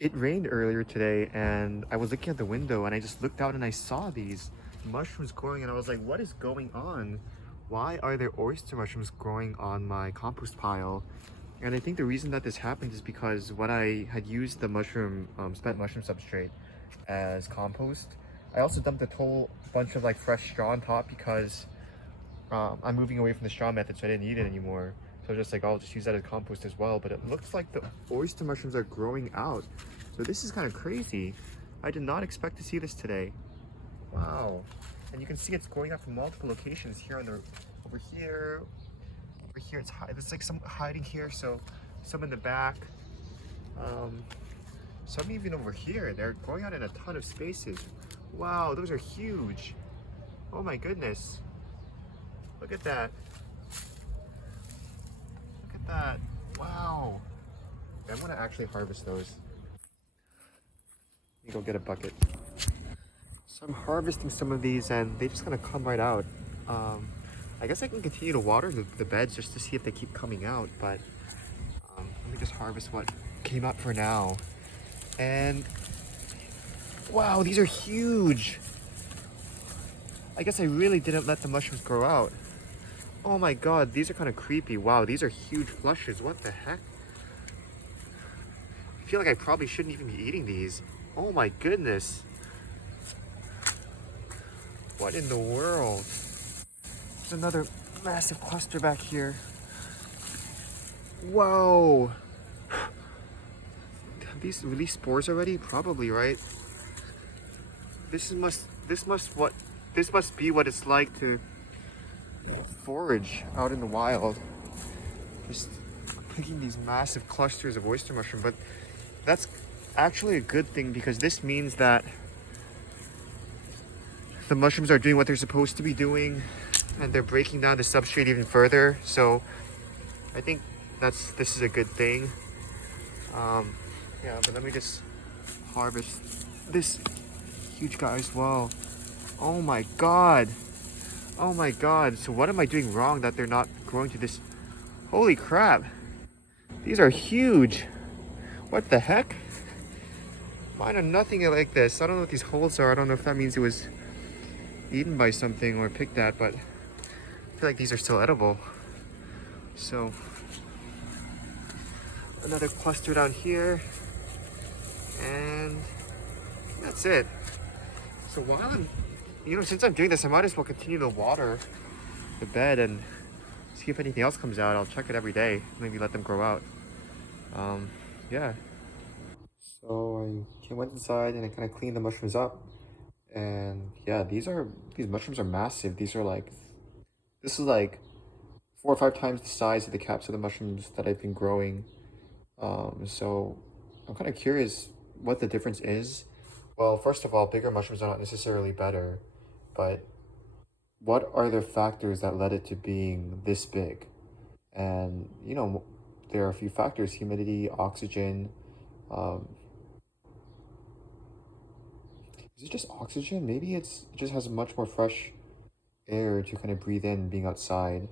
It rained earlier today and I was looking at the window and I just looked out and I saw these mushrooms growing and I was like, what is going on? Why are there oyster mushrooms growing on my compost pile? And I think the reason that this happened is because when I had used the spent mushroom substrate as compost, I also dumped a whole bunch of like fresh straw on top because I'm moving away from the straw method, so I didn't need it anymore. So just like I'll just use that as compost as well. But it looks like the oyster mushrooms are growing out. So this is kind of crazy. I did not expect to see this today. Wow. And you can see it's growing out from multiple locations here on the over here it's there's like some hiding here, so some in the back. Um, some even over here. They're growing out in a ton of spaces. Wow, those are huge. Oh my goodness. Look at that. Look at that. Wow. I'm gonna actually harvest those. Let me go get a bucket. So I'm harvesting some of these and they just kind of come right out. I guess I can continue to water the beds just to see if they keep coming out, but let me just harvest what came out for now. And wow, these are huge. I guess I really didn't let the mushrooms grow out. Oh my god, these are kind of creepy. Wow, these are huge flushes. What the heck? I feel like I probably shouldn't even be eating these. Oh my goodness. What in the world? There's another massive cluster back here. Whoa. Have these released spores already? Probably, right? This must be what it's like to forage out in the wild. Just picking these massive clusters of oyster mushroom, but that's actually a good thing because this means that the mushrooms are doing what they're supposed to be doing and they're breaking down the substrate even further. So I think this is a good thing. Yeah, but let me just harvest this huge guy as well. Oh my god. Oh my god. So what am I doing wrong that they're not growing to this? Holy crap. These are huge. What the heck? Mine are nothing like this. I don't know what these holes are. I don't know if that means it was eaten by something or picked at, but I feel like these are still edible. So another cluster down here, and that's it. So while since I'm doing this, I might as well continue to water the bed and see if anything else comes out. I'll check it every day, maybe let them grow out. Yeah. So I went inside and I kind of cleaned the mushrooms up. And yeah, these mushrooms are massive. This is like 4 or 5 times the size of the caps of the mushrooms that I've been growing. So I'm kind of curious what the difference is. Well, first of all, bigger mushrooms are not necessarily better, but what are the factors that led it to being this big? And there are a few factors: humidity, oxygen. Um, is it just oxygen? Maybe it just has much more fresh air to kind of breathe in being outside.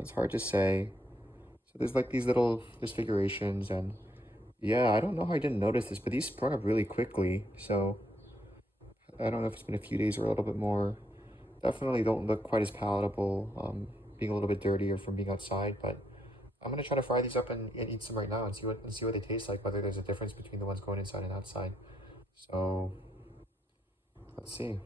It's hard to say. So there's like these little disfigurations, and yeah, I don't know how I didn't notice this, but these sprung up really quickly. So I don't know if it's been a few days or a little bit more. Definitely don't look quite as palatable, being a little bit dirtier from being outside, but I'm gonna try to fry these up and eat some right now and see what they taste like, whether there's a difference between the ones going inside and outside. So let's see.